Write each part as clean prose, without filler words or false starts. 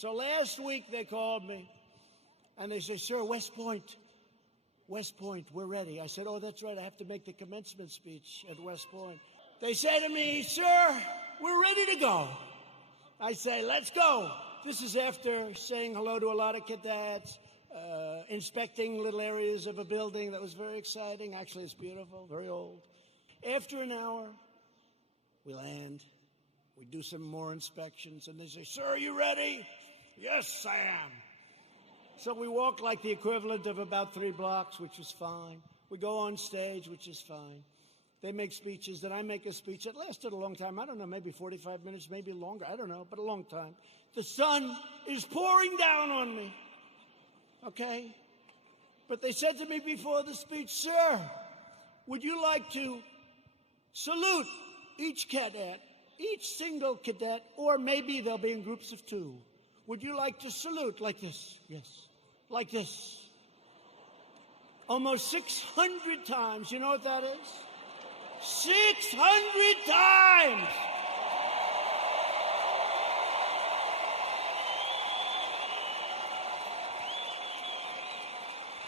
So last week they called me, and they said, sir, West Point, we're ready. I said, oh, that's right, I have to make the commencement speech at West Point. They say to me, sir, we're ready to go. I say, let's go. This is after saying hello to a lot of cadets, inspecting little areas of a building that was very exciting. Actually, it's beautiful, very old. After an hour, we land. We do some more inspections, and they say, sir, are you ready? Yes, I am. So we walk like the equivalent of about 3 blocks, which is fine. We go on stage, which is fine. They make speeches, then I make a speech. It lasted a long time. I don't know, maybe 45 minutes, maybe longer. I don't know, but a long time. The sun is pouring down on me, okay? But they said to me before the speech, sir, would you like to salute each cadet, each single cadet, or maybe they'll be in groups of 2. Would you like to salute like this? Yes. Like this. Almost 600 times. You know what that is? 600 times!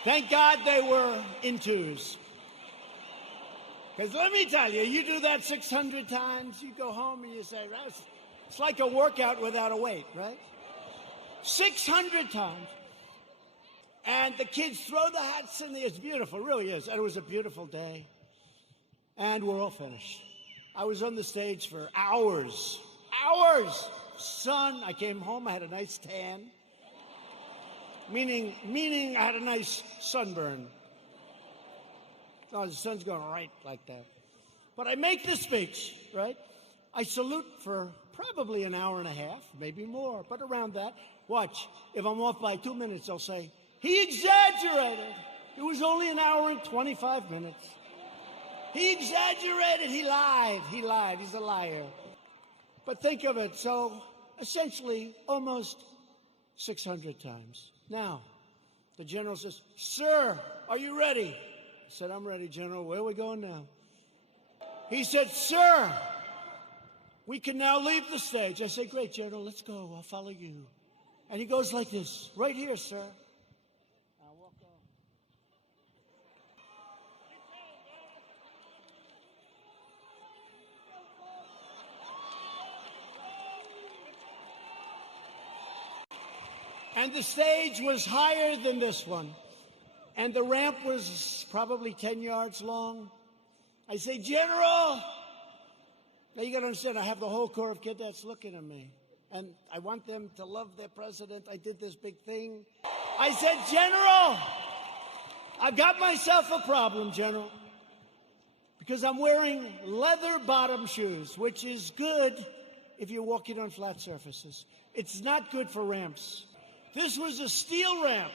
Thank God they were in 2s. Because let me tell you, you do that 600 times, you go home and you say, it's like a workout without a weight, right? 600 times. And the kids throw the hats in the air. It's beautiful, it really is. And it was a beautiful day. And we're all finished. I was on the stage for hours. Hours! Sun, I came home, I had a nice tan. Meaning I had a nice sunburn. Oh, the sun's going right like that. But I make the speech, right? I salute for probably an hour and a half, maybe more, but around that. Watch, if I'm off by 2 minutes, I'll say, he exaggerated. It was only an hour and 25 minutes. He exaggerated, he lied, he's a liar. But think of it, so essentially almost 600 times. Now, the general says, sir, are you ready? I said, I'm ready, General. Where are we going now? He said, sir, we can now leave the stage. I said, great, General, let's go. I'll follow you. And he goes like this, right here, sir. I'll walk on. And the stage was higher than this one. And the ramp was probably 10 yards long. I say, General! Now you got to understand, I have the whole Corps of Cadets looking at me. And I want them to love their president. I did this big thing. I said, General! I've got myself a problem, General. Because I'm wearing leather bottom shoes, which is good if you're walking on flat surfaces. It's not good for ramps. This was a steel ramp.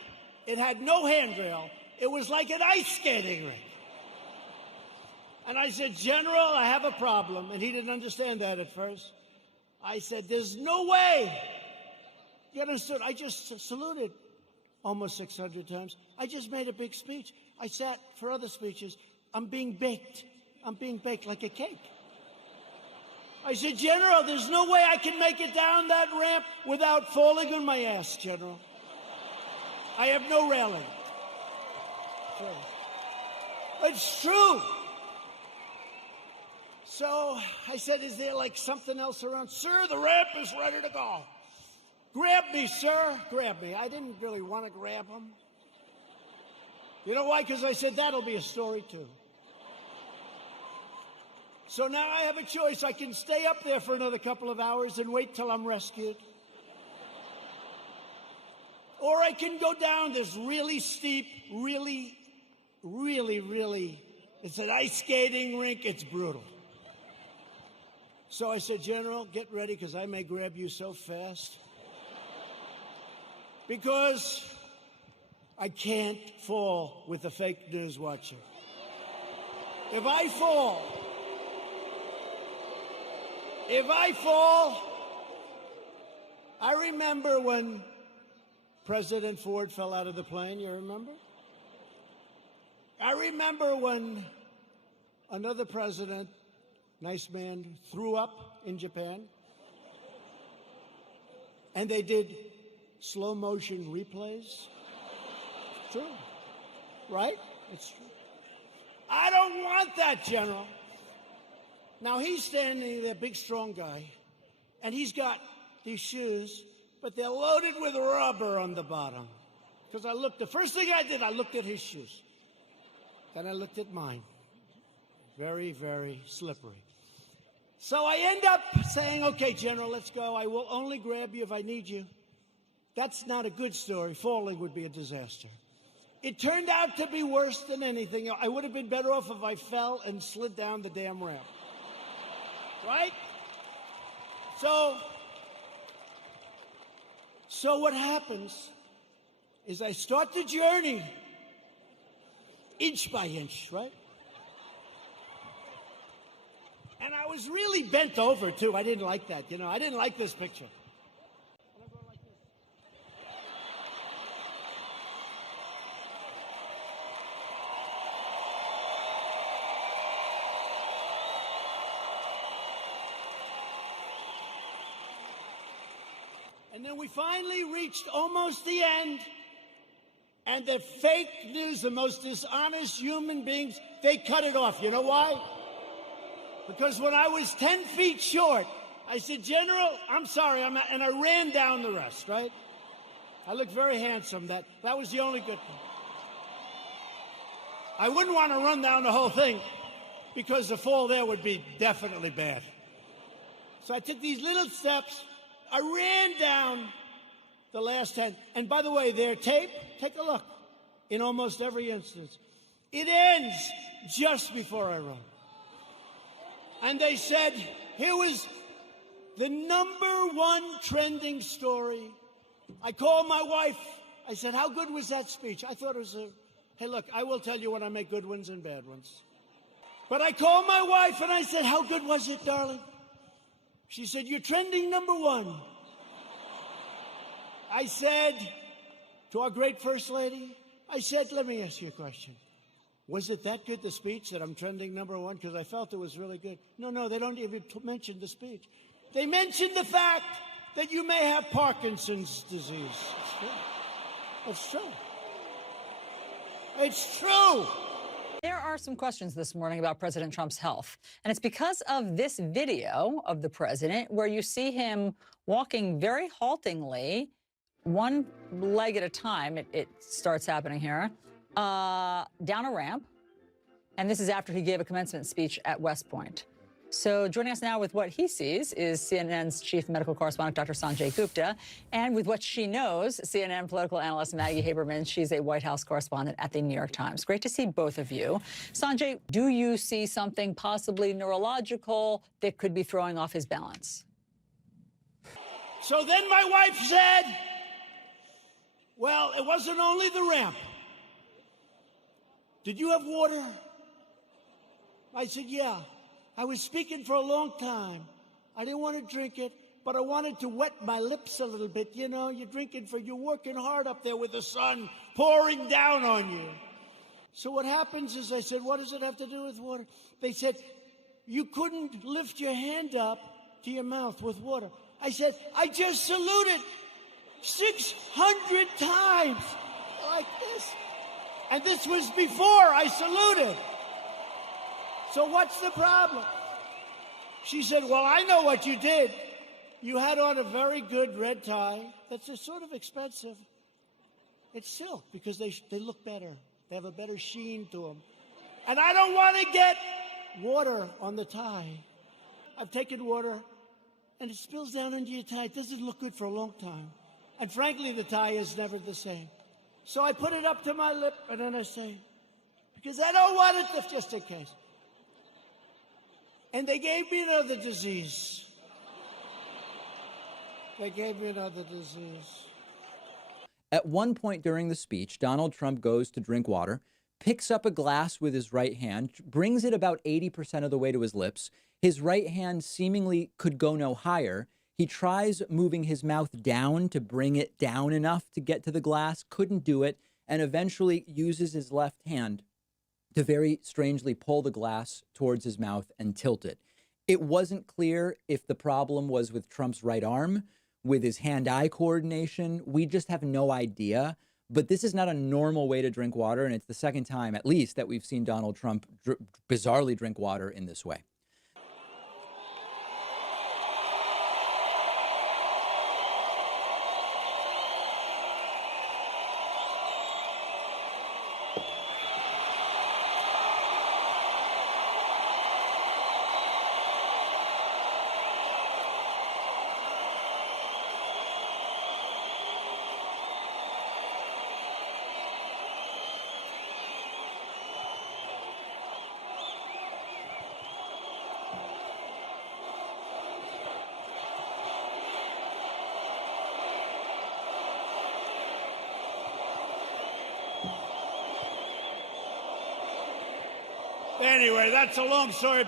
It had no handrail. It was like an ice skating rink. And I said, General, I have a problem. And he didn't understand that at first. I said, there's no way. You understood? I just saluted almost 600 times. I just made a big speech. I sat for other speeches. I'm being baked. I'm being baked like a cake. I said, General, there's no way I can make it down that ramp without falling on my ass, General. I have no railing. It's true. So I said, is there like something else around? Sir, the ramp is ready to go. Grab me, sir. Grab me. I didn't really want to grab him. You know why? Because I said, that'll be a story too. So now I have a choice. I can stay up there for another couple of hours and wait till I'm rescued. Or I can go down this really steep, really, it's an ice skating rink. It's brutal. So I said, General, get ready because I may grab you so fast. Because I can't fall with a fake news watcher. If I fall, I remember when President Ford fell out of the plane, you remember? I remember when another president, nice man, threw up in Japan. And they did slow motion replays. It's true, right? It's true. I don't want that, General. Now, he's standing there, big, strong guy, and he's got these shoes, but they're loaded with rubber on the bottom. Because the first thing I did, I looked at his shoes. Then I looked at mine. Very, very slippery. So I end up saying, okay, General, let's go. I will only grab you if I need you. That's not a good story. Falling would be a disaster. It turned out to be worse than anything. I would have been better off if I fell and slid down the damn ramp. Right? So what happens is I start the journey inch by inch, right? And I was really bent over, too. I didn't like that, you know. I didn't like this picture. And then we finally reached almost the end, and the fake news, the most dishonest human beings, they cut it off. You know why? Because when I was 10 feet short, I said, General, I'm sorry, I'm not, and I ran down the rest, right? I looked very handsome. That was the only good thing. I wouldn't want to run down the whole thing because the fall there would be definitely bad. So I took these little steps. I ran down the last 10. And by the way, their tape, take a look. In almost every instance, it ends just before I run. And they said, here was the #1 trending story. I called my wife. I said, how good was that speech? I thought it was hey, look, I will tell you when I make good ones and bad ones. But I called my wife and I said, how good was it, darling? She said, you're trending #1. I said to our great First Lady, I said, let me ask you a question. Was it that good, the speech, that I'm trending #1? Because I felt it was really good. No, they don't even mention the speech. They mentioned the fact that you may have Parkinson's disease. It's true. It's true. There are some questions this morning about President Trump's health, and it's because of this video of the president where you see him walking very haltingly, one leg at a time, it starts happening here, down a ramp, and this is after he gave a commencement speech at West Point. So joining us now with what he sees is CNN's chief medical correspondent, Dr. Sanjay Gupta, and with what she knows, CNN political analyst Maggie Haberman. She's a White House correspondent at the New York Times. Great to see both of you. Sanjay, do you see something possibly neurological that could be throwing off his balance? So then my wife said, well, it wasn't only the ramp. Did you have water? I said, yeah. I was speaking for a long time. I didn't want to drink it, but I wanted to wet my lips a little bit. You know, you're working hard up there with the sun pouring down on you. So what happens is I said, what does it have to do with water? They said, you couldn't lift your hand up to your mouth with water. I said, I just saluted 600 times like this. And this was before I saluted. So what's the problem? She said, well, I know what you did. You had on a very good red tie that's sort of expensive. It's silk because they look better. They have a better sheen to them. And I don't want to get water on the tie. I've taken water, and it spills down into your tie. It doesn't look good for a long time. And frankly, the tie is never the same. So I put it up to my lip, and then I say, because I don't want it to, just in case. And they gave me another disease. They gave me another disease. At one point during the speech, Donald Trump goes to drink water, picks up a glass with his right hand, brings it about 80% of the way to his lips. His right hand seemingly could go no higher. He tries moving his mouth down to bring it down enough to get to the glass, couldn't do it, and eventually uses his left hand to very strangely pull the glass towards his mouth and tilt it. It wasn't clear if the problem was with Trump's right arm, with his hand-eye coordination. We just have no idea. But this is not a normal way to drink water, and it's the second time, at least, that we've seen Donald Trump bizarrely drink water in this way. Anyway, that's a long story.